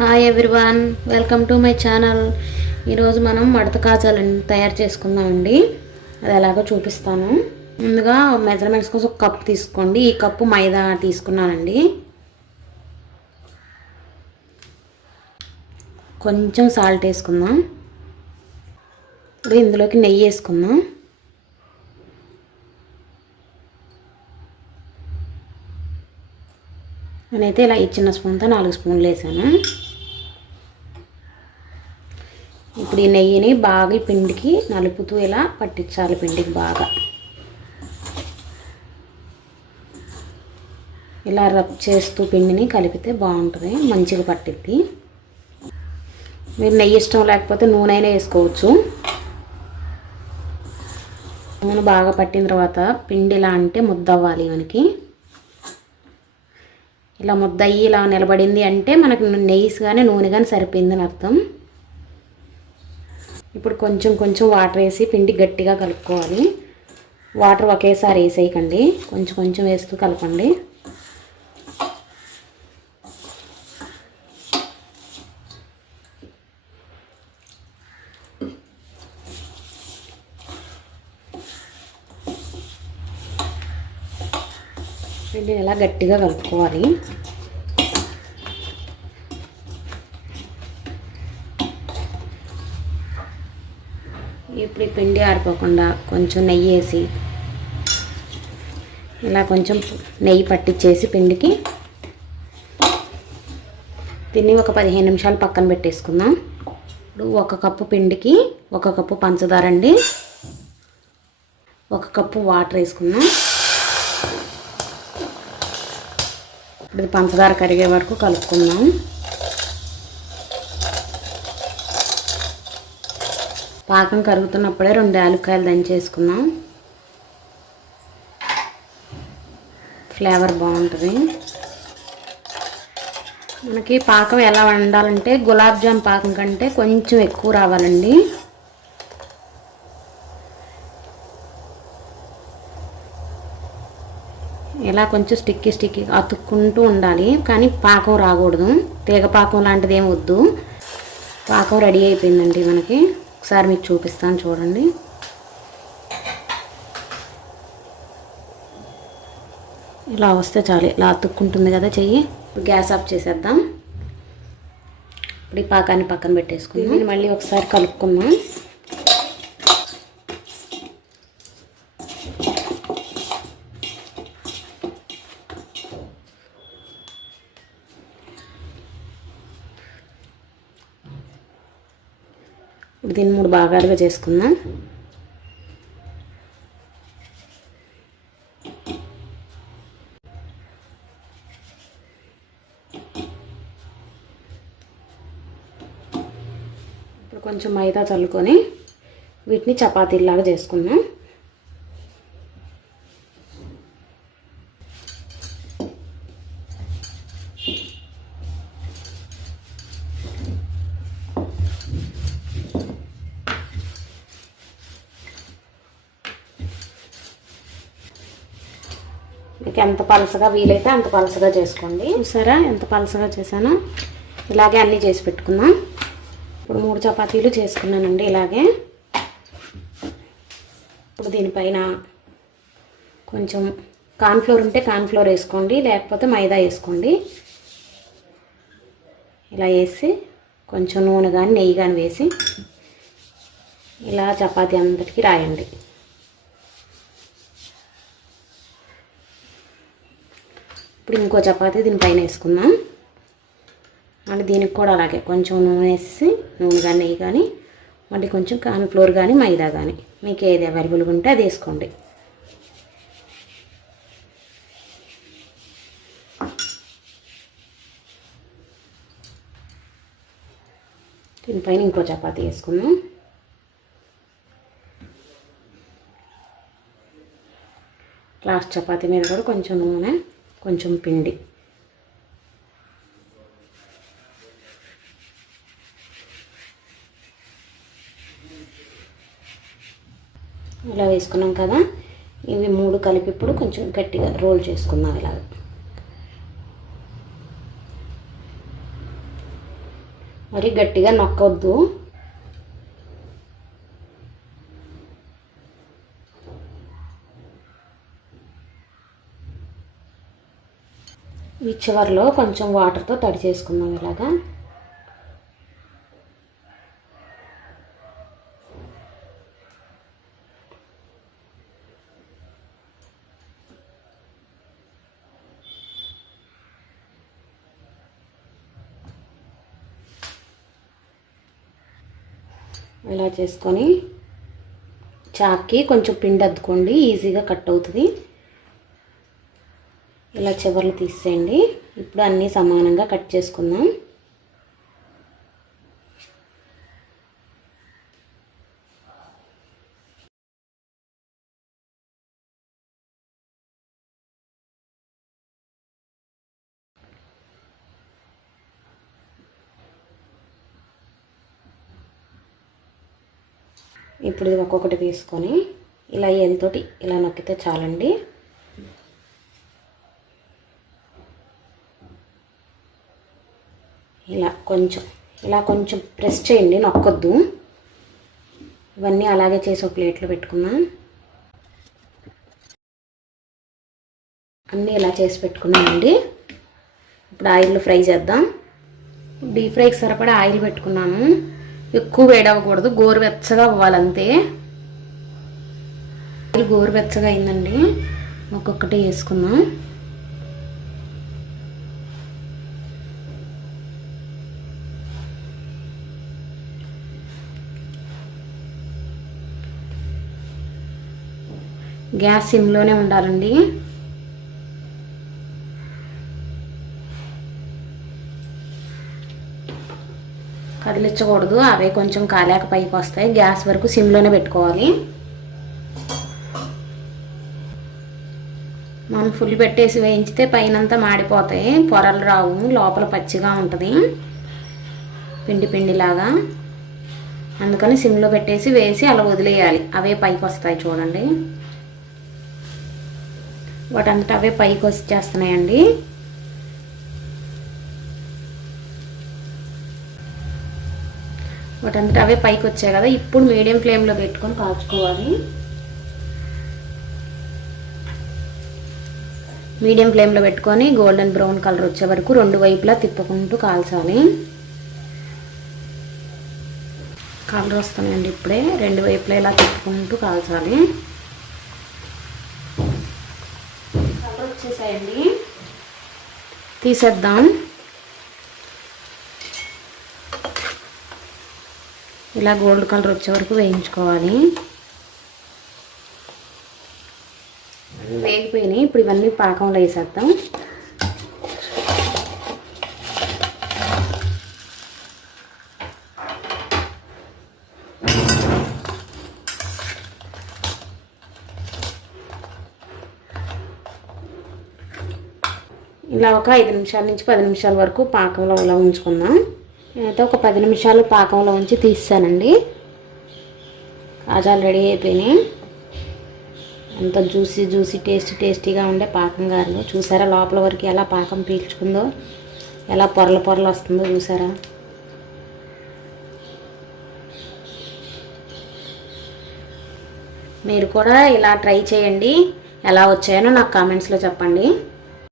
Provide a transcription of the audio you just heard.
Hi everyone, welcome to my channel. ఈరోజు మనం మడత కాజాలని తయారు చేసుకుందామండి. అది ఎలాగో చూపిస్తాను. ముందుగా మెజర్మెంట్స్ కోసం ఒక కప్పు తీసుకోండి. ఈ కప్పు మైదా తీసుకున్నానండి. కొంచెం సాల్ట్ వేసుకుందాం. ఇప్పుడు ఇందులోకి నెయ్యి వేసుకుందాం. నేనైతే ఇలా చిన్న స్పూన్తో 4 స్పూన్లు వేసాను. ఇప్పుడు ఈ నెయ్యిని బాగా ఈ పిండికి నలుపుతూ ఇలా పట్టించాలి. పిండికి బాగా ఇలా రబ్ చేస్తూ పిండిని కలిపితే బాగుంటుంది, మంచిగా పట్టిద్ది. మీరు నెయ్యి ఇష్టం లేకపోతే నూనె అయినా వేసుకోవచ్చు. నూనె బాగా పట్టిన తర్వాత పిండి ఇలా అంటే ముద్ద అవ్వాలి. మనకి ఇలా ముద్ద అయ్యి ఇలా నిలబడింది అంటే మనకు నెయ్యి కానీ నూనె కానీ సరిపోయిందని అర్థం. ఇప్పుడు కొంచెం కొంచెం వాటర్ వేసి పిండి గట్టిగా కలుపుకోవాలి. వాటర్ ఒకేసారి వేసేయకండి, కొంచెం కొంచెం వేస్తూ కలపండి. పిండిని ఇలా గట్టిగా కలుపుకోవాలి. ఇప్పుడు ఈ పిండి ఆరిపోకుండా కొంచెం నెయ్యి వేసి ఇలా కొంచెం నెయ్యి పట్టించేసి పిండికి దీన్ని ఒక 15 నిమిషాలు పక్కన పెట్టేసుకుందాం. ఇప్పుడు 1 కప్పు పిండికి 1 కప్పు పంచదార అండి, 1 కప్పు వాటర్ వేసుకుందాం. ఇప్పుడు పంచదార కరిగే వరకు కలుపుకుందాం. పాకం కరుగుతున్నప్పుడే 2 యాలక్కాయలు దంచేసుకుందాం. ఫ్లేవర్ బాగుంటుంది. మనకి పాకం ఎలా వండాలంటే గులాబ్ జామ్ పాకం కంటే కొంచెం ఎక్కువ రావాలండి. ఇలా కొంచెం స్టిక్కీ అతుక్కుంటూ ఉండాలి, కానీ పాకం రాకూడదు. తీగ పాకం లాంటిది ఏమి వద్దు. పాకం రెడీ అయిపోయిందండి మనకి. ఒకసారి మీకు చూపిస్తాను చూడండి. ఇలా వస్తే చాలు, ఇలా అతుక్కుంటుంది కదా చెయ్యి. గ్యాస్ ఆఫ్ చేసేద్దాం. ఇప్పుడు ఈ పాకాన్ని పక్కన పెట్టేసుకుందాం. మళ్ళీ ఒకసారి కలుపుకుందాం. దీన్ని 3 భాగాలుగా చేసుకుందాం. ఇప్పుడు కొంచెం మైదా చల్లుకొని వీటిని చపాతీలాగా చేసుకుందాం. మీకు ఎంత పలసగా వీలైతే అంత పలసగా చేసుకోండి. చూసారా ఎంత పలసగా చేశానో? ఇలాగే అన్నీ చేసి పెట్టుకుందాం. ఇప్పుడు 3 చపాతీలు చేసుకున్నానండి ఇలాగే. ఇప్పుడు దీనిపైన కొంచెం కార్న్ఫ్లోర్ ఉంటే కార్న్ఫ్లోర్ వేసుకోండి, లేకపోతే మైదా వేసుకోండి. ఇలా వేసి కొంచెం నూనె కానీ నెయ్యి కానీ వేసి ఇలా చపాతీ అంతటికి రాయండి. ఇప్పుడు ఇంకో చపాతీ దీనిపైన వేసుకుందాం. మళ్ళీ దీనికి కూడా అలాగే కొంచెం నూనె వేసి, నూనె కానీ నెయ్యి కానీ, మళ్ళీ కొంచెం కార్న్ఫ్లోర్ కానీ మైదా కానీ మీకు ఏది అవైలబుల్గా ఉంటే అది వేసుకోండి. దీనిపైన ఇంకో చపాతీ వేసుకుందాం. లాస్ట్ చపాతీ మీద కూడా కొంచెం నూనె, కొంచెం పిండి. ఇలా వేసుకున్నాం కదా. ఇవి 3 కలిపి ఇప్పుడు కొంచెం గట్టిగా రోల్ చేసుకుందాం. ఇలాగ మరి గట్టిగా నొక్కొద్దు. ఈ చివర్లో కొంచెం వాటర్తో తడి చేసుకుందాం ఇలాగా. ఇలా చేసుకొని చాక్కి కొంచెం పిండి అద్దుకోండి, ఈజీగా కట్ అవుతుంది. ఇలా చివర్లు తీసేయండి. ఇప్పుడు అన్నీ సమానంగా కట్ చేసుకుందాం. ఇప్పుడు ఇది ఒక్కొక్కటి తీసుకొని ఇలా ఏలుతోటి ఇలా నొక్కితే చాలండి. ఇలా కొంచెం ప్రెస్ చేయండి, నొక్కొద్దు. ఇవన్నీ అలాగే చేసి ఒక ప్లేట్లో పెట్టుకుందాం. అన్నీ ఇలా చేసి పెట్టుకున్నామండి. ఇప్పుడు ఆయిల్లో ఫ్రై చేద్దాం. డీప్ ఫ్రైకి సరిపడా ఆయిల్ పెట్టుకున్నాను. ఎక్కువ వేడవ్వకూడదు, గోరువెచ్చగా అవ్వాలంతే. గోరువెచ్చగా అయిందండి. ఒక్కొక్కటి వేసుకుందాం. గ్యాస్ సిమ్లోనే ఉండాలండి. కదిలించకూడదు, అవే కొంచెం కాలేక పైకి వస్తాయి. గ్యాస్ వరకు సిమ్లోనే పెట్టుకోవాలి. మనం ఫుల్ పెట్టేసి వేయించితే పైనంతా మాడిపోతాయి, పొరలు రావు, లోపల పచ్చిగా ఉంటుంది పిండి పిండిలాగా. అందుకని సిమ్లో పెట్టేసి వేసి అలా వదిలేయాలి. అవే పైకి వస్తాయి చూడండి. వాటంతటా అవే పైకి వచ్చేస్తున్నాయండి. వాటంతటా అవే పైకి వచ్చాయి కదా. ఇప్పుడు మీడియం ఫ్లేమ్లో పెట్టుకొని కాల్చుకోవాలి. మీడియం ఫ్లేమ్లో పెట్టుకొని గోల్డెన్ బ్రౌన్ కలర్ వచ్చే వరకు రెండు వైపులా తిప్పుకుంటూ కాల్చాలి. కలర్ వస్తున్నాయండి ఇప్పుడే. రెండు వైపులా ఇలా తిప్పుకుంటూ కాల్చాలి. కలర్ వచ్చేసాయండి, తీసేద్దాం. ఇలా గోల్డ్ కలర్ వచ్చే వరకు వేయించుకోవాలి. వేగిపోయినాయి. ఇప్పుడు ఇవన్నీ పాకంలో వేసేద్దాం. ఇలా ఒక 5 నిమిషాల నుంచి 10 నిమిషాల వరకు పాకంలో ఇలా ఉంచుకుందాం. నేనైతే ఒక 10 నిమిషాలు పాకంలో ఉంచి తీసానండి. కాజాలు రెడీ అయిపోయినాయి. ఎంత జ్యూసీ టేస్టీగా ఉండే పాకం గారెలు. చూసారా లోపల వరకు ఎలా పాకం పీల్చుకుందో, ఎలా పొరలు వస్తుందో చూసారా. మీరు కూడా ఇలా ట్రై చేయండి. ఎలా వచ్చాయో నాకు కామెంట్స్లో చెప్పండి.